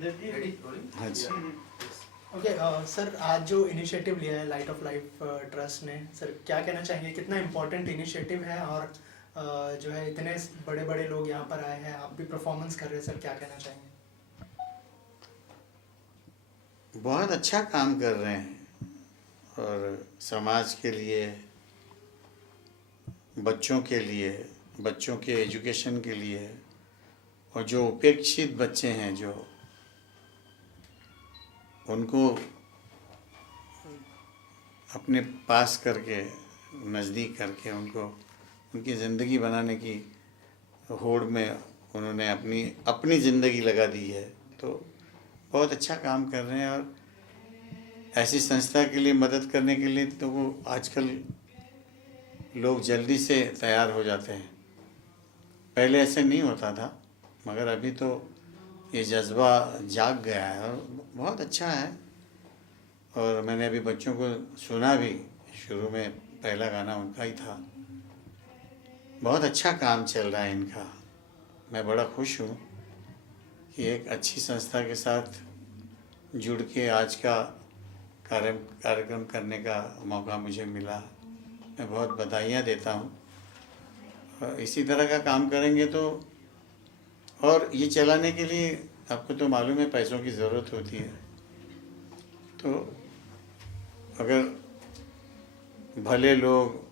हाँ जी। Okay sir, आज जो इनिशिएटिव लिया है लाइट ऑफ लाइफ ट्रस्ट ने, सर क्या कहना चाहेंगे, कितना इम्पोर्टेंट इनिशिएटिव है? और जो है इतने बड़े बड़े लोग यहाँ पर आए हैं, आप भी परफॉर्मेंस कर रहे हैं, सर क्या कहना चाहेंगे? बहुत अच्छा काम कर रहे हैं और समाज के लिए, बच्चों के लिए, बच्चों के एजुकेशन के लिए, और जो उपेक्षित बच्चे हैं जो उनको अपने पास करके, नज़दीक करके, उनको उनकी ज़िंदगी बनाने की होड़ में उन्होंने अपनी ज़िंदगी लगा दी है। तो बहुत अच्छा काम कर रहे हैं। और ऐसी संस्था के लिए मदद करने के लिए तो वो आजकल लोग जल्दी से तैयार हो जाते हैं। पहले ऐसे नहीं होता था, मगर अभी तो ये जज्बा जाग गया है और बहुत अच्छा है। और मैंने अभी बच्चों को सुना भी, शुरू में पहला गाना उनका ही था। बहुत अच्छा काम चल रहा है इनका। मैं बड़ा खुश हूँ कि एक अच्छी संस्था के साथ जुड़ के आज का कार्यक्रम करने का मौका मुझे मिला। मैं बहुत बधाइयाँ देता हूँ। और इसी तरह का काम करेंगे तो, और ये चलाने के लिए आपको तो मालूम है पैसों की ज़रूरत होती है। तो अगर भले लोग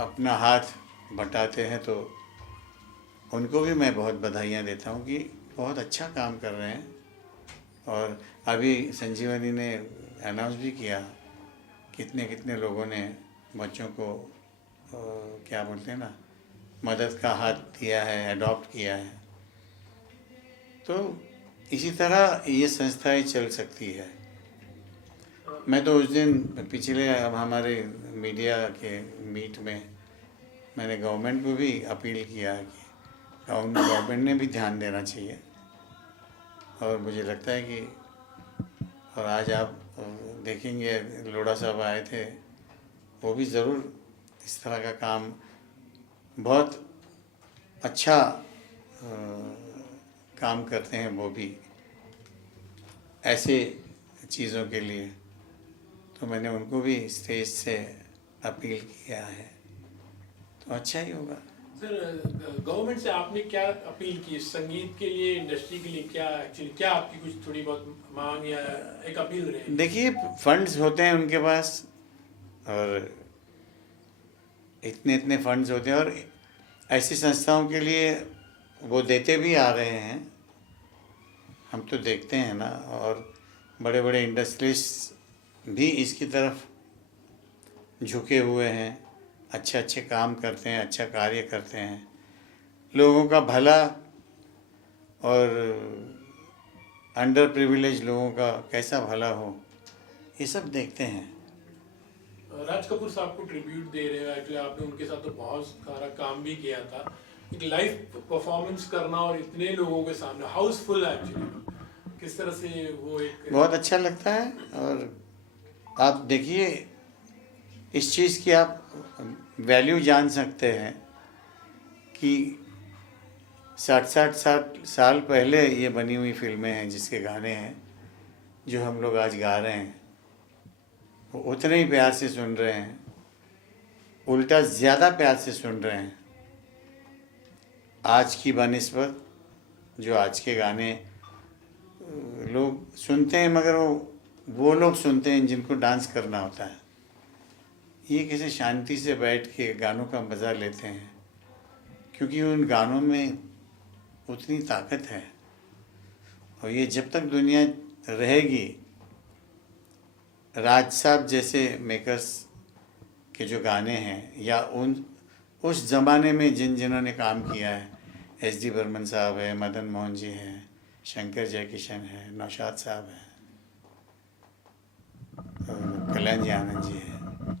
अपना हाथ बटाते हैं तो उनको भी मैं बहुत बधाइयाँ देता हूँ कि बहुत अच्छा काम कर रहे हैं। और अभी संजीवनी ने अनाउंस भी किया कितने कितने लोगों ने बच्चों को क्या बोलते हैं ना, मदद का हाथ दिया है, अडॉप्ट किया है। तो इसी तरह ये संस्थाएं चल सकती है। मैं तो उस दिन पिछले हमारे मीडिया के मीट में मैंने गवर्नमेंट को भी अपील किया कि गवर्नमेंट ने भी ध्यान देना चाहिए। और मुझे लगता है कि, और आज आप देखेंगे लोढ़ा साहब आए थे, वो भी ज़रूर इस तरह का काम बहुत अच्छा काम करते हैं वो भी ऐसे चीज़ों के लिए। तो मैंने उनको भी स्टेज से अपील किया है, तो अच्छा ही होगा। सर, गवर्नमेंट से आपने क्या अपील की संगीत के लिए, इंडस्ट्री के लिए? क्या एक्चुअली क्या आपकी कुछ थोड़ी बहुत मांग या एक अपील रहे? देखिए, फंड्स होते हैं उनके पास और इतने इतने फंड्स होते हैं, और ऐसी संस्थाओं के लिए वो देते भी आ रहे हैं। हम तो देखते हैं ना, और बड़े बड़े इंडस्ट्रियलिस्ट भी इसकी तरफ झुके हुए हैं, अच्छे अच्छे काम करते हैं, अच्छा कार्य करते हैं, लोगों का भला और अंडर प्रिविलेज लोगों का कैसा भला हो, ये सब देखते हैं। राज कपूर साहब को ट्रिब्यूट दे रहे हैं, एक्चुअली आपने उनके साथ तो बहुत सारा काम भी किया था। एक लाइव परफॉर्मेंस करना और इतने लोगों के सामने, हाउसफुल एक्चुअली, किस तरह से वो एक बहुत अच्छा लगता है। और आप देखिए, इस चीज़ की आप वैल्यू जान सकते हैं कि 60 साल पहले ये बनी हुई फिल्में हैं जिसके गाने हैं, जो हम लोग आज गा रहे हैं, वो उतने ही प्यार से सुन रहे हैं, उल्टा ज़्यादा प्यार से सुन रहे हैं आज की बनिस्बत। जो आज के गाने लोग सुनते हैं, मगर वो लोग सुनते हैं जिनको डांस करना होता है। ये किसी शांति से बैठ के गानों का मज़ा लेते हैं, क्योंकि उन गानों में उतनी ताकत है। और ये जब तक दुनिया रहेगी, राज साहब जैसे मेकर्स के जो गाने हैं, या उस ज़माने में जिन्होंने काम किया है, एस डी बर्मन साहब है, मदन मोहन जी हैं, शंकर जयकिशन है, नौशाद साहब हैं, कल्याण जी आनंद जी हैं,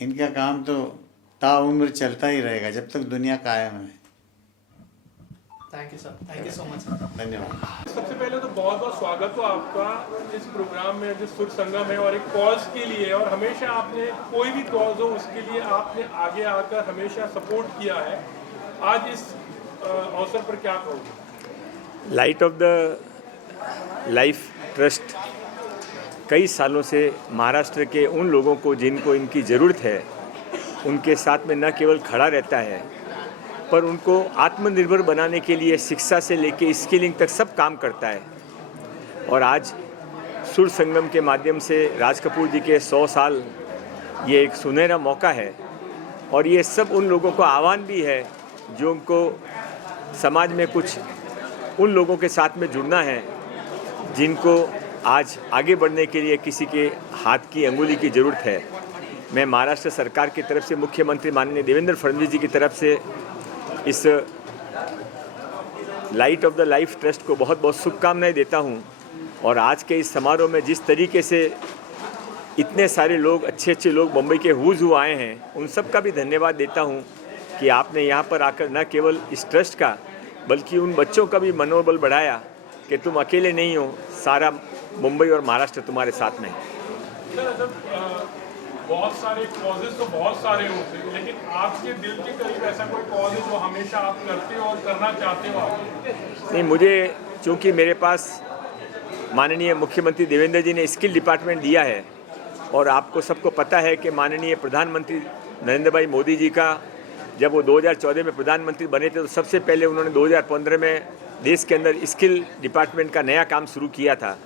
इनका काम तो ताउम्र चलता ही रहेगा जब तक दुनिया कायम है। Thank you sir, thank you so much sir. धन्यवाद। सबसे पहले तो बहुत बहुत स्वागत हो आपका इस प्रोग्राम में, जो सुर संगम है, और एक कॉज के लिए, और हमेशा आपने कोई भी कॉज हो उसके लिए आपने आगे आकर हमेशा सपोर्ट किया है। आज इस अवसर पर क्या कहोगे? Light of the life trust कई सालों से महाराष्ट्र के उन लोगों को जिनको इनकी ज़रूरत है उनके साथ में न केवल खड़ा रहता है पर उनको आत्मनिर्भर बनाने के लिए शिक्षा से लेके स्किलिंग तक सब काम करता है। और आज सुर संगम के माध्यम से राज कपूर जी के 100 साल ये एक सुनहरा मौका है और ये सब उन लोगों को आह्वान भी है जो उनको समाज में कुछ उन लोगों के साथ में जुड़ना है जिनको आज आगे बढ़ने के लिए किसी के हाथ की अंगुली की ज़रूरत है। मैं महाराष्ट्र सरकार की तरफ से मुख्यमंत्री माननीय देवेंद्र फडणवीस जी की तरफ से इस light of the life trust को बहुत बहुत शुभकामनाएं देता हूं। और आज के इस समारोह में जिस तरीके से इतने सारे लोग अच्छे लोग मुंबई के हुज हु आए हैं उन सब का भी धन्यवाद देता हूं कि आपने यहां पर आकर न केवल इस ट्रस्ट का बल्कि उन बच्चों का भी मनोबल बढ़ाया कि तुम अकेले नहीं हो, सारा मुंबई और महाराष्ट्र तुम्हारे साथ में है। बहुत सारे कॉजेज तो बहुत सारे होते हैं, लेकिन आपके दिल के करीब ऐसा कोई कॉज है जो हमेशा आप करते हो और करना चाहते हो आगे? नहीं, मुझे चूँकि मेरे पास माननीय मुख्यमंत्री देवेंद्र जी ने स्किल डिपार्टमेंट दिया है और आपको सबको पता है कि माननीय प्रधानमंत्री नरेंद्र भाई मोदी जी का जब वो 2014 में प्रधानमंत्री बने थे तो सबसे पहले उन्होंने 2015 में देश के अंदर स्किल डिपार्टमेंट का नया काम शुरू किया था।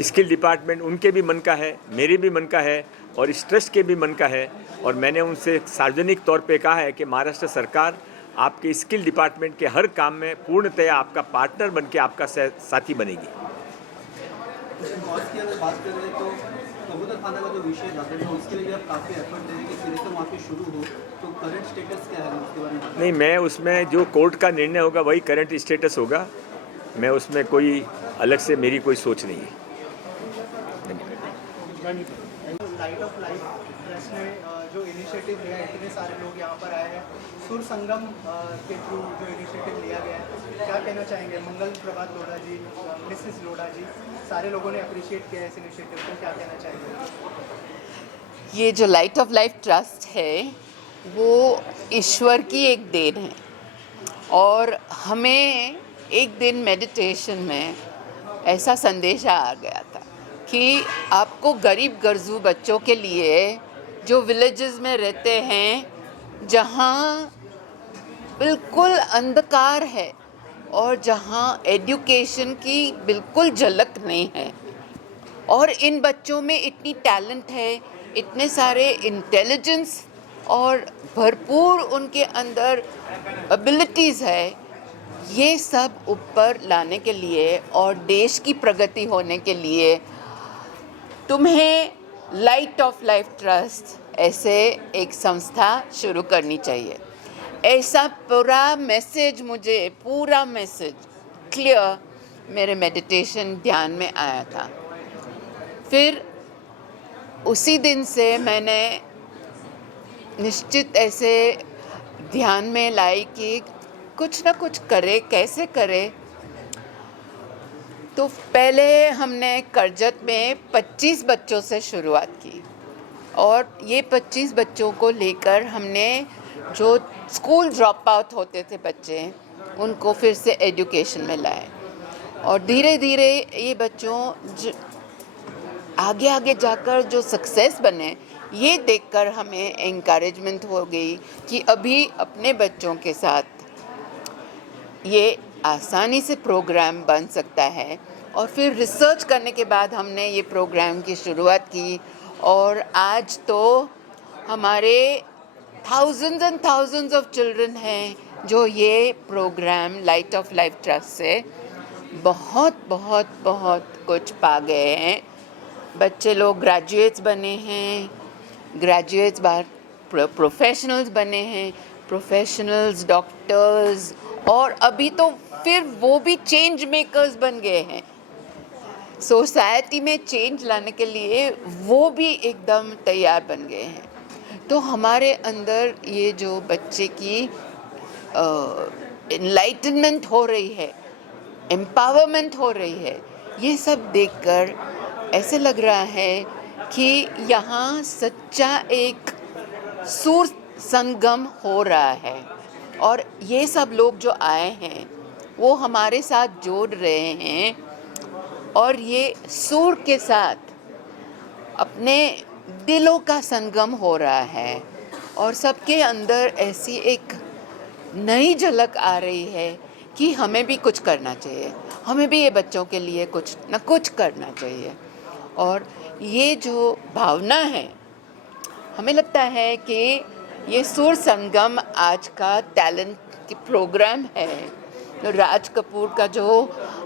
स्किल डिपार्टमेंट उनके भी मन का है, मेरे भी मन का है और इस ट्रस्ट के भी मन का है। और मैंने उनसे सार्वजनिक तौर पे कहा है कि महाराष्ट्र सरकार आपके स्किल डिपार्टमेंट के हर काम में पूर्णतया आपका पार्टनर बन के आपका साथी बनेगी। बात कर रहे तो कबूतर खाना का जो विषय था तो उसके लिए आप काफ़ी एफर्ट दे रहे हैं कि फिर से वहाँ पे शुरू हो, तो करंट स्टेटस क्या है उसके बारे में? नहीं, मैं उसमें जो कोर्ट का निर्णय होगा वही करंट स्टेटस होगा, मैं उसमें कोई अलग से मेरी कोई सोच नहीं है। लाइट ऑफ लाइफ ट्रस्ट ने जो इनिशिएटिव लिया है, इतने सारे लोग यहाँ पर आए हैं, सुर संगम के थ्रू जो इनिशिएटिव लिया गया है, क्या कहना चाहेंगे? मंगल प्रभात लोढ़ा जी, मिसेस लोढ़ा जी, सारे लोगों ने अप्रिशिएट किया है इस इनिशिएटिव को, क्या कहना चाहेंगे? ये जो लाइट ऑफ लाइफ ट्रस्ट है वो ईश्वर की एक देन है और हमें एक दिन मेडिटेशन में ऐसा संदेश आ गया था कि आपको गरीब गर्जू बच्चों के लिए जो विलेजेस में रहते हैं, जहाँ बिल्कुल अंधकार है और जहाँ एजुकेशन की बिल्कुल झलक नहीं है, और इन बच्चों में इतनी टैलेंट है, इतने सारे इंटेलिजेंस और भरपूर उनके अंदर एबिलिटीज़ है, ये सब ऊपर लाने के लिए और देश की प्रगति होने के लिए तुम्हें लाइट ऑफ लाइफ ट्रस्ट ऐसे एक संस्था शुरू करनी चाहिए। ऐसा पूरा मैसेज क्लियर मेरे मेडिटेशन ध्यान में आया था। फिर उसी दिन से मैंने निश्चित ऐसे ध्यान में लाई कि कुछ ना कुछ करे, कैसे करे। तो पहले हमने करजत में 25 बच्चों से शुरुआत की और ये 25 बच्चों को लेकर हमने जो स्कूल ड्रॉप आउट होते थे बच्चे, उनको फिर से एजुकेशन में लाए और धीरे धीरे ये बच्चों आगे जाकर जो सक्सेस बने, ये देखकर हमें एनकरेजमेंट हो गई कि अभी अपने बच्चों के साथ ये आसानी से प्रोग्राम बन सकता है। और फिर रिसर्च करने के बाद हमने ये प्रोग्राम की शुरुआत की और आज तो हमारे thousands and thousands of children हैं जो ये program light of life trust से बहुत कुछ पा गए हैं। बच्चे लोग ग्रेजुएट्स बने हैं, ग्रेजुएट्स बाहर प्रोफेशनल्स बने हैं, प्रोफेशनल्स डॉक्टर्स, और अभी तो फिर वो भी चेंज मेकर्स बन गए हैं। सोसाइटी में चेंज लाने के लिए वो भी एकदम तैयार बन गए हैं। तो हमारे अंदर ये जो बच्चे की एनलाइटनमेंट हो रही है, एम्पावरमेंट हो रही है, ये सब देखकर ऐसे लग रहा है कि यहाँ सच्चा एक सुर संगम हो रहा है। और ये सब लोग जो आए हैं वो हमारे साथ जोड़ रहे हैं और ये सुर के साथ अपने दिलों का संगम हो रहा है और सबके अंदर ऐसी एक नई झलक आ रही है कि हमें भी कुछ करना चाहिए, हमें भी ये बच्चों के लिए कुछ न कुछ करना चाहिए। और ये जो भावना है, हमें लगता है कि ये सुर संगम आज का टैलेंट की प्रोग्राम है। तो राज कपूर का जो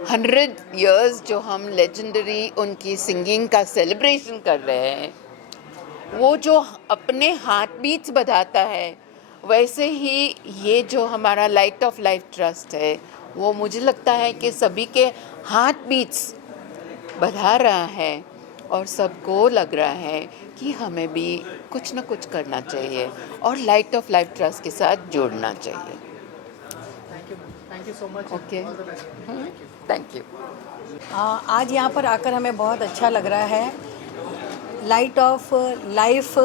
100 इयर्स जो हम लेजेंडरी उनकी सिंगिंग का सेलिब्रेशन कर रहे हैं, वो जो अपने हार्ट बीट्स बढ़ाता है, वैसे ही ये जो हमारा लाइट ऑफ लाइफ ट्रस्ट है, वो मुझे लगता है कि सभी के हार्ट बीट्स बढ़ा रहा है और सबको लग रहा है कि हमें भी कुछ न कुछ करना चाहिए और लाइट ऑफ लाइफ ट्रस्ट के साथ जोड़ना चाहिए। Thank you so much. Okay, thank you. आज यहाँ पर आकर हमें बहुत अच्छा लग रहा है। लाइट ऑफ लाइफ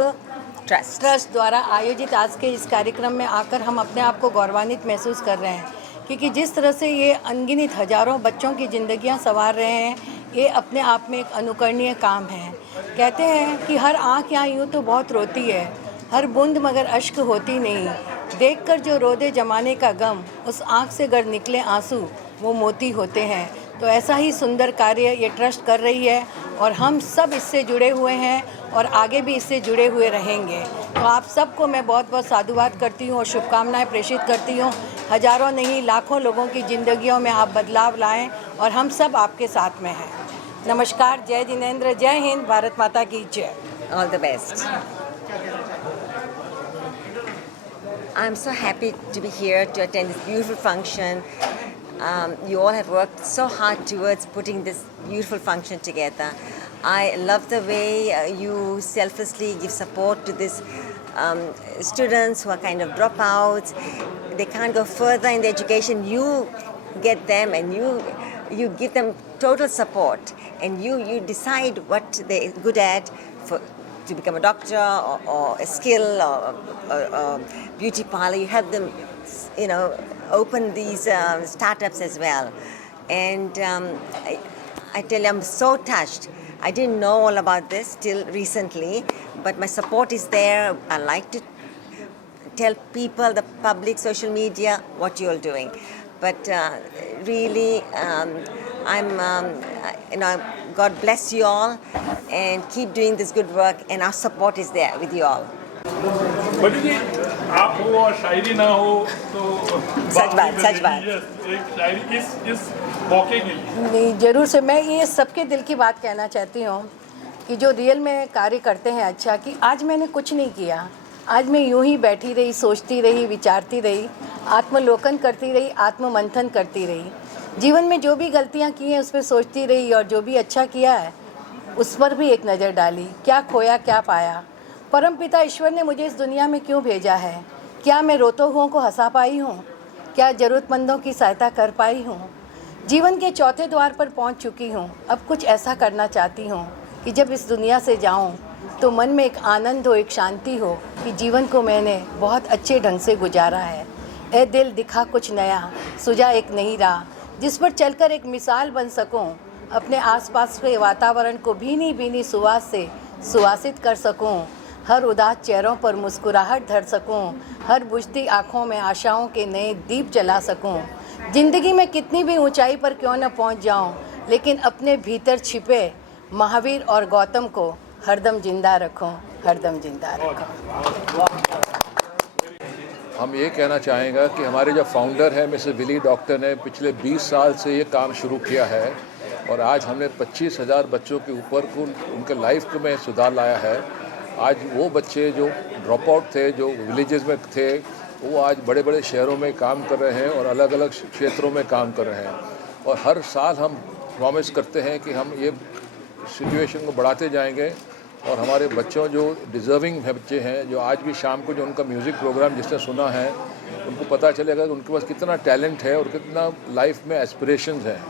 ट्रस्ट द्वारा आयोजित आज के इस कार्यक्रम में आकर हम अपने आप को गौरवान्वित महसूस कर रहे हैं, क्योंकि जिस तरह से ये अनगिनत हजारों बच्चों की ज़िंदगियाँ संवार रहे हैं, ये अपने आप में एक अनुकरणीय काम है। कहते हैं कि हर आँख यहाँ यूँ तो बहुत रोती है, हर बूंद मगर अश्क होती नहीं। देखकर जो रोदे जमाने का गम, उस आँख से गर निकले आंसू वो मोती होते हैं। तो ऐसा ही सुंदर कार्य ये ट्रस्ट कर रही है और हम सब इससे जुड़े हुए हैं और आगे भी इससे जुड़े हुए रहेंगे। तो आप सबको मैं बहुत बहुत साधुवाद करती हूँ और शुभकामनाएं प्रेषित करती हूँ। हजारों नहीं लाखों लोगों की ज़िंदगियों में आप बदलाव लाएं और हम सब आपके साथ में हैं। नमस्कार, जय जिनेंद्र, जय हिंद, भारत माता की जय। All the best. I'm so happy to be here to attend this beautiful function. You all have worked so hard towards putting this beautiful function together. I love the way you selflessly give support to these students who are kind of dropouts. They can't go further in the education. You get them and you give them total support, and you decide what they're good at to become a doctor or a skill or a beauty parlor. You have them, open these startups as well. And I tell you, I'm so touched. I didn't know all about this till recently, but my support is there. I like to tell people, the public, social media, what you're doing. But really, God bless you all and keep doing this good work, and our support is there with you all. बड़ी जी, आप हो और शायरी ना हो तो सच बात। एक शायरी इस मौके के लिए नहीं, ज़रूर से मैं ये सबके दिल की बात कहना चाहती हूँ कि जो रियल में कार्य करते हैं अच्छा, कि आज मैंने कुछ नहीं किया, आज मैं यूं ही बैठी रही, सोचती रही, विचारती रही, आत्मलोकन करती रही, आत्ममंथन करती रही। जीवन में जो भी गलतियाँ की हैं उस पर सोचती रही और जो भी अच्छा किया है उस पर भी एक नज़र डाली। क्या खोया क्या पाया, परमपिता ईश्वर ने मुझे इस दुनिया में क्यों भेजा है, क्या मैं रोते हुओं को हंसा पाई हूँ, क्या ज़रूरतमंदों की सहायता कर पाई हूँ। जीवन के चौथे द्वार पर पहुँच चुकी हूँ। अब कुछ ऐसा करना चाहती हूँ कि जब इस दुनिया से जाऊँ तो मन में एक आनंद हो, एक शांति हो कि जीवन को मैंने बहुत अच्छे ढंग से गुजारा है। ए दिल दिखा कुछ नया, सुझा एक नई राह, जिस पर चलकर एक मिसाल बन सकूं, अपने आसपास के वातावरण को भीनी भीनी सुवास से सुवासित कर सकूं, हर उदास चेहरों पर मुस्कुराहट धर सकूं, हर बुझती आँखों में आशाओं के नए दीप जला सकूं। ज़िंदगी में कितनी भी ऊंचाई पर क्यों न पहुंच जाऊं, लेकिन अपने भीतर छिपे महावीर और गौतम को हरदम जिंदा रखूं, हरदम जिंदा रखूं। हम ये कहना चाहेंगे कि हमारे जो फाउंडर हैं मिस्टर विली डॉक्टर ने पिछले 20 साल से ये काम शुरू किया है और आज हमने 25,000 बच्चों के ऊपर को उनके लाइफ में सुधार लाया है। आज वो बच्चे जो ड्रॉप आउट थे, जो विलेजेस में थे, वो आज बड़े बड़े शहरों में काम कर रहे हैं और अलग अलग क्षेत्रों में काम कर रहे हैं। और हर साल हम प्रॉमिस करते हैं कि हम ये सिचुएशन को बढ़ाते जाएंगे और हमारे बच्चों जो डिज़र्विंग बच्चे हैं, जो आज भी शाम को जो उनका म्यूज़िक प्रोग्राम जिसने सुना है, उनको पता चलेगा कि उनके पास कितना टैलेंट है और कितना लाइफ में एस्पिरेशंस हैं।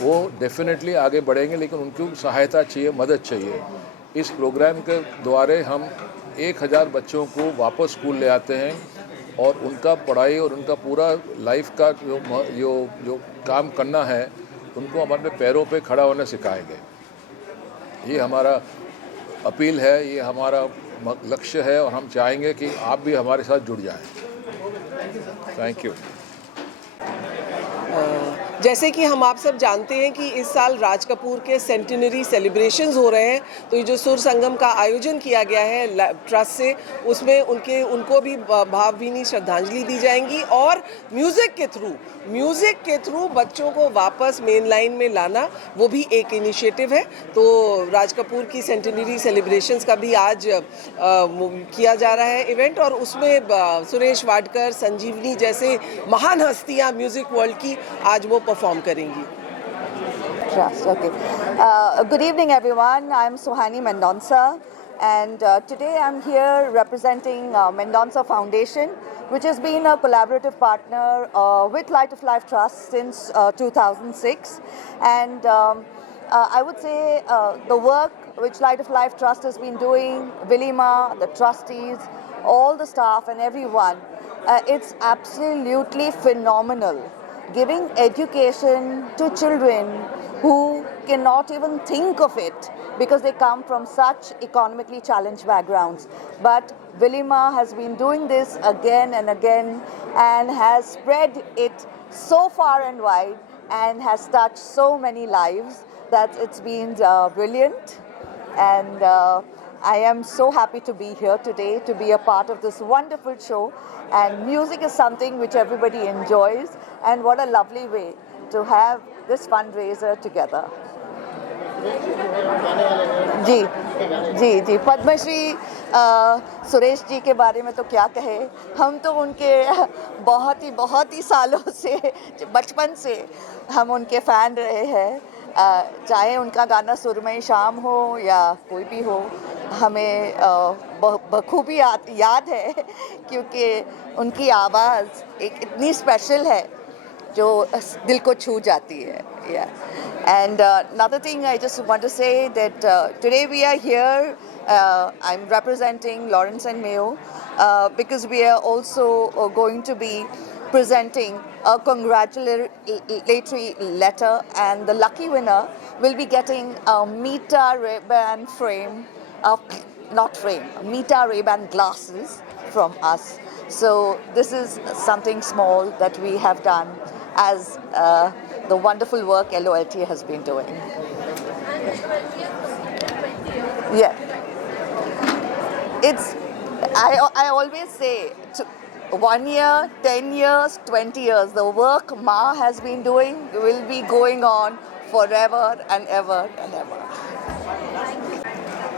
वो डेफिनेटली आगे बढ़ेंगे, लेकिन उनको सहायता चाहिए, मदद चाहिए। इस प्रोग्राम के द्वारा हम 1000 बच्चों को वापस स्कूल ले आते हैं और उनका पढ़ाई और उनका पूरा लाइफ का जो काम करना है उनको हम अपने पैरों पे खड़ा होने सिखाएंगे। ये हमारा अपील है, ये हमारा लक्ष्य है और हम चाहेंगे कि आप भी हमारे साथ जुड़ जाएं। Thank you. जैसे कि हम आप सब जानते हैं कि इस साल राज कपूर के सेंटिनरी सेलिब्रेशंस हो रहे हैं, तो ये जो सुर संगम का आयोजन किया गया है ट्रस्ट से, उसमें उनको भी भावभीनी श्रद्धांजलि दी जाएंगी और म्यूज़िक के थ्रू बच्चों को वापस मेन लाइन में लाना, वो भी एक इनिशिएटिव है। तो राज कपूर की सेंटिनरी सेलिब्रेशंस का भी आज किया जा रहा है इवेंट, और उसमें सुरेश वाडकर, संजीवनी जैसे महान हस्तियाँ म्यूज़िक वर्ल्ड की आज वो परफॉर्म करेंगी। Trust, okay. Good evening, everyone. I'm Suhani Mendonca, and today I'm here representing Mendonca Foundation, which has been a collaborative partner with Light of Life Trust since 2006. And I would say the work which Light of Life Trust has been doing, Vilima, the trustees, all the staff and everyone, it's absolutely phenomenal. Giving education to children who cannot even think of it because they come from such economically challenged backgrounds. But Vilima has been doing this again and again and has spread it so far and wide and has touched so many lives that it's been brilliant. And I am so happy to be here today, to be a part of this wonderful show. And music is something which everybody enjoys, and what a lovely way to have this fundraiser together. जी पद्मश्री सुरेश जी के बारे में तो क्या कहे, हम तो उनके बहुत ही सालों से, बचपन से हम उनके फ़ैन रहे हैं। चाहे उनका गाना सुरमई शाम हो या कोई भी हो, हमें बखूबी याद है, क्योंकि उनकी आवाज़ एक इतनी स्पेशल है जो दिल को छू जाती है। And another thing I just want to say that today we are here, I'm representing Lawrence and Mayo because we are also going to be presenting a congratulatory letter, and the lucky winner will be getting a Meta Ray-Ban Meta Ray-Ban glasses from us. So this is something small that we have done as the wonderful work LOLT has been doing. Yeah. I always say, 1 year, 10 years, 20 years, the work Ma has been doing will be going on forever and ever and ever.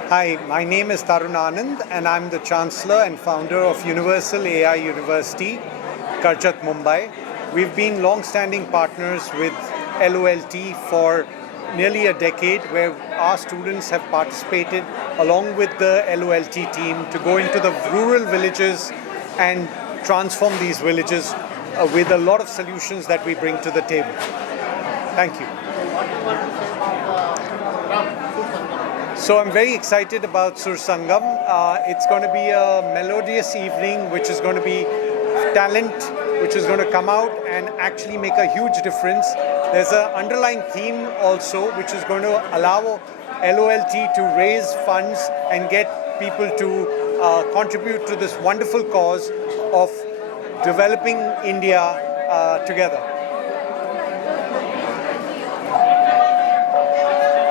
Hi, my name is Tarun Anand and I'm the Chancellor and founder of Universal AI University, Karjat, Mumbai. We've been long-standing partners with LOLT for nearly a decade, where our students have participated along with the LOLT team to go into the rural villages and transform these villages with a lot of solutions that we bring to the table. Thank you. So I'm very excited about Sur Sangam. It's going to be a melodious evening, which is going to be talent, which is going to come out and actually make a huge difference. There's an underlying theme also, which is going to allow LOLT to raise funds and get people to contribute to this wonderful cause of developing India together.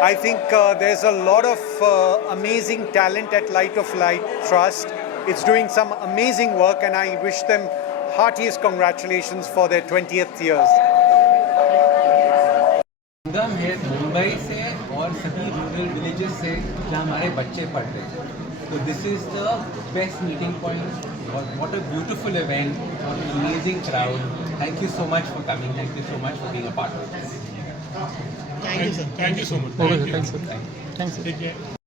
I think there's a lot of amazing talent at Light of Life Trust. It's doing some amazing work, and I wish them heartiest congratulations for their 20th years. संगम है मुंबई से और सभी rural villages से जहाँ हमारे बच्चे पढ़ते हैं, तो this is the best meeting point. What a beautiful event, amazing crowd. Thank you so much for coming. Thank you so much for being a part of this. Thank you so much. Thank you. Thanks. Take care.